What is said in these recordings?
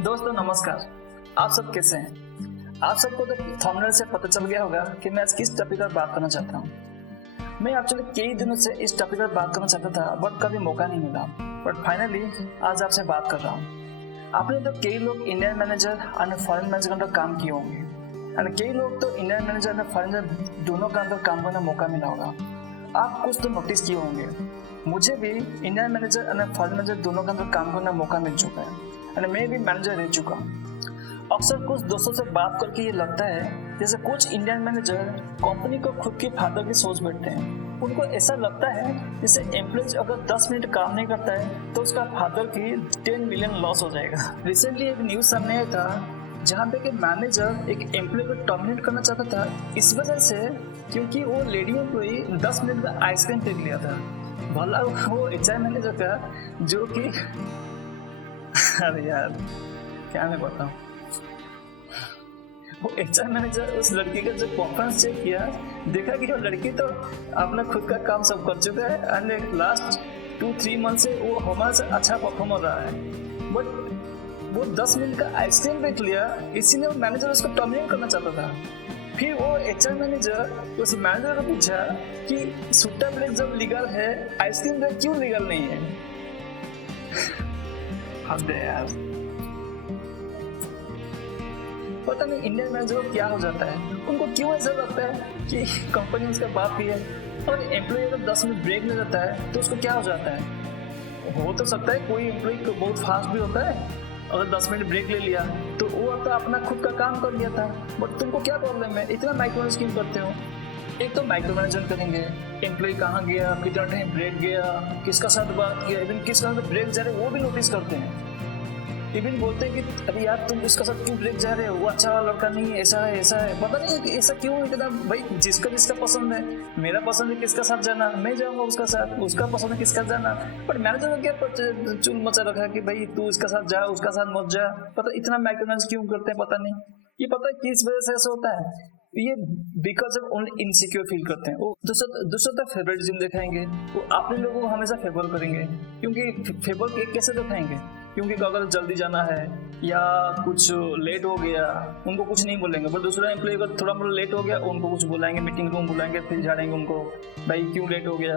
दोस्तों नमस्कार। आप सब कैसे हैं? आप सबको तो थंबनेल से पता चल गया होगा कि मैं आज किस टॉपिक पर बात करना चाहता हूँ। मैं एक्चुअली कई दिनों से इस टॉपिक पर बात करना चाहता था बट कभी मौका नहीं मिला, बट फाइनली आज आपसे बात कर रहा हूँ। आपने तो कई लोग इंडियन मैनेजर और फॉरेन मैनेजर का काम किए होंगे और कई लोग तो इंडियन मैनेजर और फॉरेन मैनेजर दोनों का अंदर काम करने का मौका मिला होगा। आप कुछ तो नोटिस किए होंगे, मुझे भी इंडियन मैनेजर और फॉरेन मैनेजर दोनों का अंदर काम करने का मौका मिल चुका है और मैं भी मैनेजर रह चुका हूँ। अक्सर कुछ दोस्तों से बात करके ये लगता है जैसे कुछ इंडियन मैनेजर कंपनी को खुद की फायदा की सोच बैठते हैं। उनको ऐसा लगता है जैसे एम्प्लॉय अगर 10 मिनट काम नहीं करता है तो उसका फादर की 10 मिलियन लॉस हो जाएगा। रिसेंटली एक न्यूज सामने आया था जहाँ पे कि मैनेजर एक एम्प्लॉय को टर्मिनेट करना चाहता था इस वजह से क्योंकि वो लेडी एम्प्लॉय 10 मिनट का आइसक्रीम फेंक लिया था। भला वो एचआर मैनेजर का जो कि अरे यार क्या मैं बताऊं, वो एचआर मैनेजर उस लड़की का जो परफॉर्मेंस चेक किया, देखा कि वो लड़की तो अपना खुद का काम सब कर चुका है एंड लास्ट 2-3 मंथ से वो हमारे से अच्छा परफॉर्म हो रहा है, बट वो 10 मिनट का आइसक्रीम बेच लिया, इसीलिए वो मैनेजर उसको टर्मिनेट करना चाहता था। फिर वो एचआर मैनेजर उस मैनेजर को पूछा कि सुट्टा ब्रेक जब लीगल है आइसक्रीम ब्रेक क्यों लीगल नहीं है? हद है यार। पता नहीं इंडियन मैनेजर को क्या हो जाता है, उनको क्यों ऐसा लगता है कि कंपनी उसका बाप ही है और एम्प्लॉय अगर 10 मिनट ब्रेक ले जाता है तो उसको क्या हो जाता है। हो तो सकता है कोई एम्प्लॉय बहुत फास्ट भी होता है, अगर 10 मिनट ब्रेक ले लिया तो वो अपना खुद का काम कर लिया था, बट तुमको क्या प्रॉब्लम है, इतना माइक्रो मैनेज क्यों करते हो? एक तो माइक्रो मैनेजमेंट करेंगे, एम्प्लॉय कहाँ गया, कितना टाइम ब्रेक गया, किसका साथ बात किया, इवन किसका साथ ब्रेक जा रहे वो भी नोटिस करते हैं। इवन बोलते हैं कि अरे यार तुम इसका साथ क्यों ब्रेक जा रहे हो, वो अच्छा वाला लड़का नहीं है, ऐसा है, पता नहीं कि ऐसा क्यों इतना। भाई जिसका पसंद है, मेरा पसंद है किसका साथ जाना, मैं जाऊंगा उसका साथ, उसका पसंद है किसका जाना, बट मैनेजर ने क्या चुन मचा रखा है कि भाई तू इसका साथ जा उसका साथ मत जा। पता इतना माइक्रोमैनेज क्यों करते हैं पता नहीं, ये पता है किस वजह से ऐसा होता है। ये because of only insecure feel करते हैं। वो दूसरा तो फेवरेटिज्म दिखाएंगे, वो अपने लोगों को हमेशा फेवर करेंगे, क्योंकि फेवर कैसे दिखाएंगे, क्योंकि अगर जल्दी जाना है या कुछ लेट हो गया उनको कुछ नहीं बोलेंगे, बट दूसरा एम्प्लॉय अगर थोड़ा मोड़ा लेट हो गया उनको कुछ बुलाएंगे, मीटिंग रूम बुलाएंगे, फिर झाड़ेंगे उनको, भाई क्यों लेट हो गया,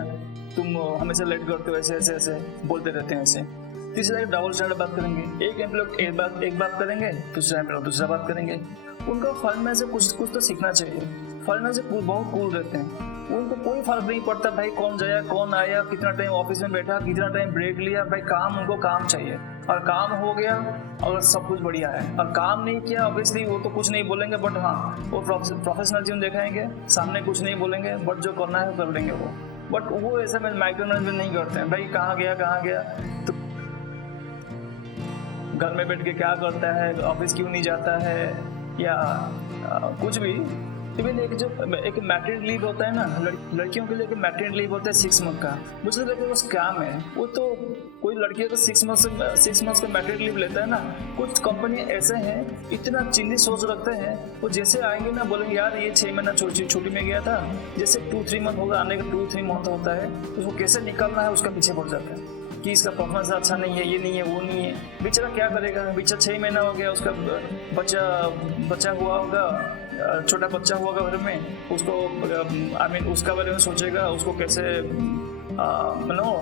तुम हमेशा लेट करते हो, ऐसे बोलते रहते हैं ऐसे। तीसरा डबल स्टैंडर्ड बात करेंगे, एक एम्प्लॉय एक बात करेंगे, दूसरा एम्प्लॉय दूसरा बात करेंगे। उनको फॉरेन में से कुछ तो सीखना चाहिए। फॉरेन में से बहुत कूल रहते हैं, उनको कोई फर्क नहीं पड़ता भाई कौन जाया कौन आया, कितना टाइम ऑफिस में बैठा, कितना टाइम ब्रेक लिया, भाई काम उनको काम चाहिए, और काम हो गया और सब कुछ बढ़िया है, और काम नहीं किया ऑब्वियसली वो तो कुछ नहीं बोलेंगे, बट हाँ वो प्रोफेशनलिज्म दिखाएंगे, सामने कुछ नहीं बोलेंगे, बट जो करना है कर लेंगे वो। बट वो ऐसा माइक्रो मैनेजमेंट नहीं करते हैं, भाई कहाँ गया तो घर में बैठ के क्या करता है, ऑफिस क्यों नहीं जाता है, या कुछ भी। इवन एक मैटरनिटी लीव होता है ना, लड़कियों के लिए एक मैटरनिटी लीव होता है 6 मंथ का, मुझे लगता है वो स्कैम है। वो तो कोई लड़की अगर 6 मंथ का मैटरनिटी लीव लेता है ना, कुछ कंपनी ऐसे हैं इतना चिंदी सोच रखते हैं, वो जैसे आएंगे ना बोलेंगे यार ये 6 महीना छुट्टी में गया था, जैसे 2-3 मंथ होगा, आने का 2-3 मंथ होता है, तो उसको कैसे निकलना है उसका पीछे पड़ जाता है कि इसका परफॉर्मेंस अच्छा नहीं है, ये नहीं है, वो नहीं है। बेचारा क्या करेगा, बेचारा 6 महीना हो गया, उसका बच्चा हुआ होगा, छोटा बच्चा हुआ होगा घर में, उसको उसका बारे में सोचेगा, उसको कैसे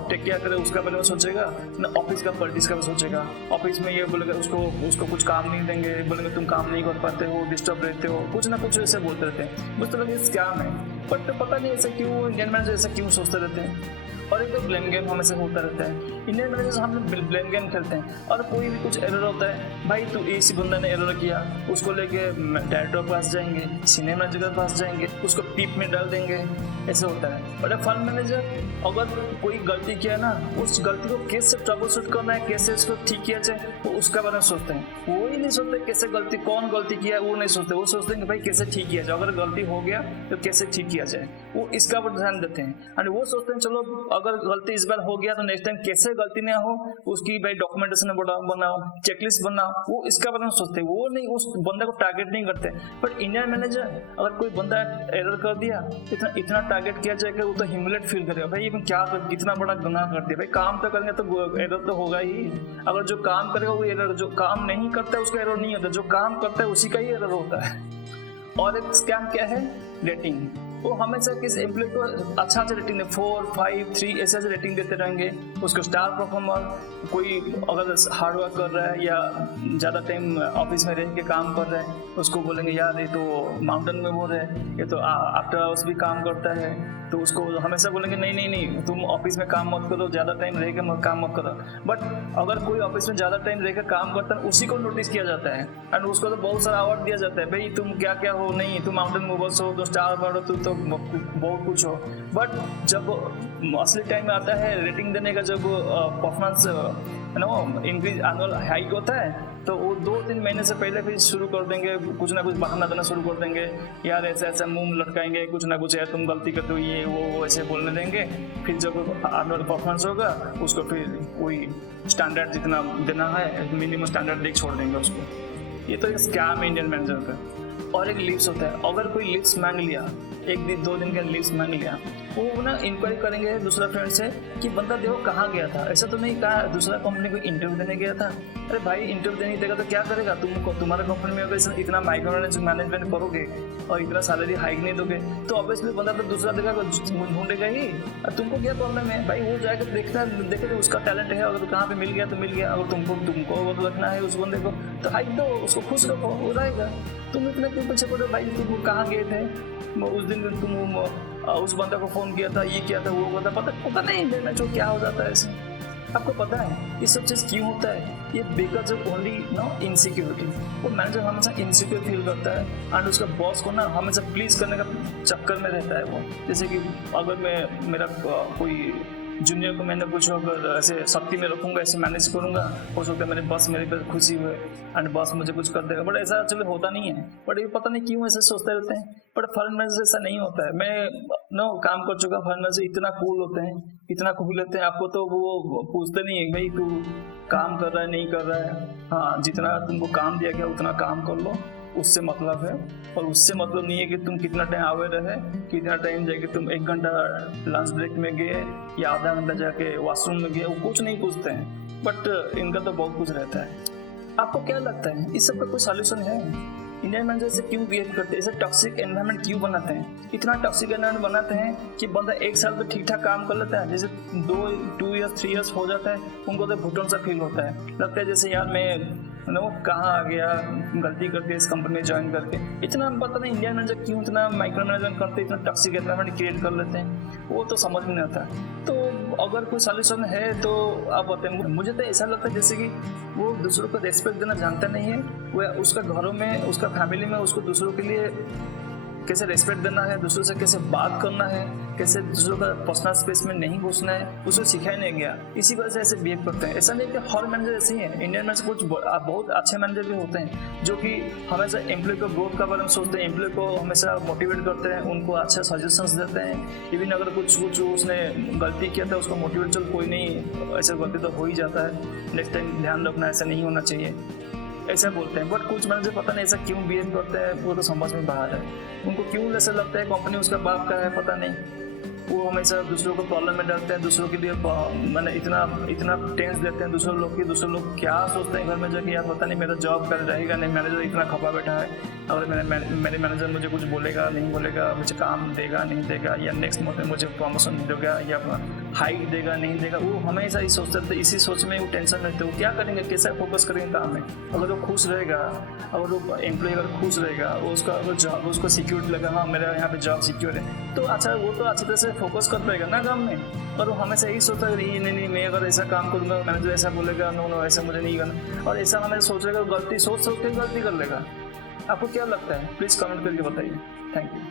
टेक केयर करे उसका बारे में सोचेगा ना, ऑफिस का पॉलिटिक्स का सोचेगा। ऑफिस में ये बोलेगा उसको कुछ काम नहीं देंगे, बोलेंगे तुम काम नहीं कर पाते हो, डिस्टर्ब रहते हो, कुछ ना कुछ ऐसे बोलते रहते हैं। मुझे तो लगे स्कैम है, बट पता नहीं ऐसा क्यों इंडियन मैनेजर ऐसा क्यों सोचते रहते हैं। और एक तो ब्लेम गेम हमेशा होता रहता है, इंडियन मैनेजर्स हम लोग ब्लेम गेम खेलते हैं, और कोई भी कुछ एरर होता है, भाई तो इसी बंदा ने एरर किया, उसको लेके डायरेक्टर के पास जाएंगे, सीनियर मैनेजर के पास जाएंगे, उसको पीप में डाल देंगे, ऐसे होता है। और फंड मैनेजर अगर कोई गलती किया ना, उस गलती को कैसे ट्रबल शूट करना है, कैसे उसको ठीक किया जाए, वो उसका बारे में सोचते हैं। वो ही नहीं सोचते कैसे कौन गलती किया है, वो नहीं सोचते, वो सोचते हैं कि भाई कैसे ठीक किया जाए, अगर गलती हो गया तो कैसे ठीक किया जाए, वो इसका पर ध्यान देते हैं। और वो सोचते हैं चलो अगर गलती इस बार हो गया तो नेक्स्ट टाइम कैसे गलती ना हो उसकी भाई डॉक्यूमेंटेशन बनाओ, चेकलिस्ट बनाओ, वो इसका बारे में सोचते हैं, वो नहीं उस बंदा को टारगेट नहीं करते। बट इंडियन मैनेजर अगर कोई बंदा एरर कर दिया इतना टारगेट किया जाएगा, वो तो ह्यूमिलेट फील करेगा, भाई ये क्या कितना बड़ा गुनाह कर दिया। भाई काम तो करेंगे तो एरर तो होगा ही। अगर जो काम करेगा वो एरर, जो काम नहीं करता है उसका एरर नहीं होता, जो काम करता है उसी का ही एरर होता है। और एक स्कैम क्या है, रेटिंग। वो हमेशा किस एम्प्लॉय को अच्छा से रेटिंग दे, 4, 5, 3 ऐसे रेटिंग देते रहेंगे। उसको स्टार परफॉर्मर, कोई अगर हार्ड वर्क कर रहा है या ज़्यादा टाइम ऑफिस में रह के काम कर रहा है उसको बोलेंगे यार ये तो माउंटेन में बोल रहे हैं, ये तो आफ्टर आवर्स भी काम करता है, तो उसको हमेशा बोलेंगे नहीं तुम ऑफिस में काम मत करो, ज़्यादा टाइम रह के काम मत करो। बट अगर कोई ऑफिस में ज़्यादा टाइम रह के काम करता है उसी को नोटिस किया जाता है एंड उसको तो बहुत सारा अवार्ड दिया जाता है, भाई तुम क्या क्या हो, नहीं तुम माउंटेन मूवर्स हो, तो स्टार अवार्ड हो, तुम तो बहुत कुछ हो। बट जब असली टाइम में आता है रेटिंग देने का, जब परफॉर्मेंस इंक्रीज एनुअल हाइक होता है, तो वो 2-3 महीने से पहले फिर शुरू कर देंगे, कुछ ना कुछ बहाना देना शुरू कर देंगे, यार ऐसे ऐसा मुंह लटकाएंगे, कुछ ना कुछ है तुम गलती करते हो ये वो ऐसे बोलने देंगे। फिर जब एनुअल परफॉर्मेंस होगा उसको फिर वही स्टैंडर्ड जितना देना है मिनिमम स्टैंडर्ड देख छोड़ देंगे उसको। ये तो एक स्कैम है इंडियन मैनेजर का। और एक लीव्स होता है, अगर कोई लीव्स मांग लिया, 1 दिन 2 दिन के लीव्स मांग लिया, वो ना इंक्वायरी करेंगे दूसरा फ्रेंड से कि बंदा देखो कहाँ गया था। ऐसा तो नहीं कहा दूसरा कंपनी को इंटरव्यू देने गया था। अरे भाई इंटरव्यू देने देगा तो क्या करेगा, तुम्हारा कंपनी में अगर इतना माइक्रो मैनेजमेंट करोगे और इतना सैलरी हाइक नहीं दोगे तो ऑब्वियसली बंदा तो दूसरा देगा ढूंढेगा ही। तुमको क्या प्रॉब्लम है भाई, वो जाकर देखे उसका टैलेंट है, अगर कहाँ पे मिल गया तो मिल गया, अगर तुमको रखना है उस बंदे को तो हाइक दो, उसको खुश रखो, वो रहेगा। तुम इतने क्यों पीछे पड़ो भाई, तुम कहाँ गए थे उस दिन, तुम उस बंदा को फोन किया था, ये किया था, वो बता पता नहीं लेना जो क्या हो जाता है ऐसे। आपको पता है ये सब चीज़ क्यों होता है, ये बिकॉज ऑफ ओनली इनसिक्योरिटी। वो मैनेजर हमेशा इनसिक्योर फील करता है एंड उसका बॉस को ना हमेशा प्लीज करने का चक्कर में रहता है वो। जैसे कि अगर मेरा कोई जूनियर को मैंने कुछ अगर ऐसे सख्ती में रखूंगा, ऐसे मैनेज करूंगा, हो सकता है मेरे बॉस मेरे पर खुशी हुए एंड बॉस मुझे कुछ कर देगा। बट ऐसा एक्चुअली होता नहीं है, बट ये पता नहीं क्यों ऐसे सोचते रहते हैं। बट फॉरेन मैनेजर ऐसा नहीं होता है। मैं काम कर चुका, फॉरेन मैनेजर इतना कूल होते हैं, इतना कूल लेते हैं, आपको तो वो पूछते नहीं है भाई तू काम कर रहा है नहीं कर रहा है, हाँ जितना तुमको काम दिया गया उतना काम कर लो, उससे मतलब है। और उससे मतलब नहीं है कि तुम कितना टाइम आवे रहे, कितना टाइम जाके तुम 1 घंटा लंच ब्रेक में गए या आधा घंटा जाके वॉशरूम में गए, वो कुछ नहीं पूछते हैं। बट इनका तो बहुत कुछ रहता है। आपको क्या लगता है इस सब का कोई सॉल्यूशन है? इंडियन मैनेजर से क्यों बिहेव करते हैं, ऐसे टॉक्सिक एनवायरनमेंट क्यों बनाते हैं? इतना टॉक्सिक एनवायरनमेंट बनाते हैं कि बंदा 1 साल तो ठीक ठाक काम कर लेता है, जैसे 2 इयर्स 3 इयर्स हो जाता है उनको तो घुटन सा फील होता है, लगता है जैसे यार मैं कहाँ आ गया गलती करके इस कंपनी में ज्वाइन करके। इतना पता नहीं इंडियन मैनेजर क्यों इतना माइक्रो मैनेजमेंट करते हैं, इतना टॉक्सिक एनवायरनमेंट क्रिएट कर लेते हैं, वो तो समझ में नहीं आता। तो अगर कोई सॉल्यूशन है तो आप बताएं। मुझे तो ऐसा लगता है जैसे कि वो दूसरों को रेस्पेक्ट देना जानता नहीं है, वो उसका घरों में उसका फैमिली में उसको दूसरों के लिए कैसे रेस्पेक्ट देना है, दूसरों से कैसे बात करना है, कैसे दूसरों का पर्सनल स्पेस में नहीं घुसना है, उसको सिखाया नहीं गया, इसी वजह से ऐसे बिहेव करते हैं। ऐसा नहीं कि हर मैनेजर ऐसे ही है, इंडियन मैनेजर कुछ बहुत अच्छे मैनेजर भी होते हैं जो कि हमेशा एम्प्लॉय को ग्रोथ का बारे में सोचते हैं, एम्प्लॉय को हमेशा मोटिवेट करते हैं, उनको अच्छे सजेशंस देते हैं। इवन अगर कुछ उसने गलती किया था उसको मोटिवेट, चल कोई नहीं ऐसे गलती तो हो ही जाता है, नेक्स्ट टाइम ध्यान रखना, ऐसा नहीं होना चाहिए, ऐसा बोलते हैं। बट कुछ मैनेजर पता नहीं ऐसा क्यों बिहेव करते हैं, वो तो समझ में बाहर है। उनको क्यों ऐसा लगता है कंपनी उसका बाप का है, पता नहीं। वो हमेशा दूसरों को प्रॉब्लम में डालते हैं, दूसरों के लिए मैंने इतना टेंस देते हैं दूसरे लोग क्या सोचते हैं घर में जाके, यार पता नहीं मेरा जॉब कल रहेगा नहीं, मैनेजर इतना खपा बैठा है, अगर मेरे मैनेजर मुझे कुछ बोलेगा नहीं बोलेगा, मुझे काम देगा नहीं देगा, या नेक्स्ट मंथ में मुझे प्रमोशन देगा या हाइक देगा नहीं देगा, वो हमेशा ही सोचते थे। इसी सोच में वो टेंशन रहते, वो क्या करेंगे, कैसे फोकस करेंगे काम में। अगर वो खुश रहेगा, अगर वो एम्प्लॉय अगर खुश रहेगा, उसका अगर जॉब उसको सिक्योरिटी लगा, हाँ मेरा यहाँ पे जॉब सिक्योर है, तो अच्छा वो तो अच्छी तरह से फोकस कर पाएगा ना काम में। और वो हमेशा यही सोचता है नहीं मैं अगर ऐसा काम करूँगा मैनेजर ऐसा बोलेगा, नो ऐसा मुझे नहीं करना, और ऐसा हमें सोचेगा, गलती सोच के गलती कर लेगा। आपको क्या लगता है प्लीज़ कमेंट करके बताइए। Thank you.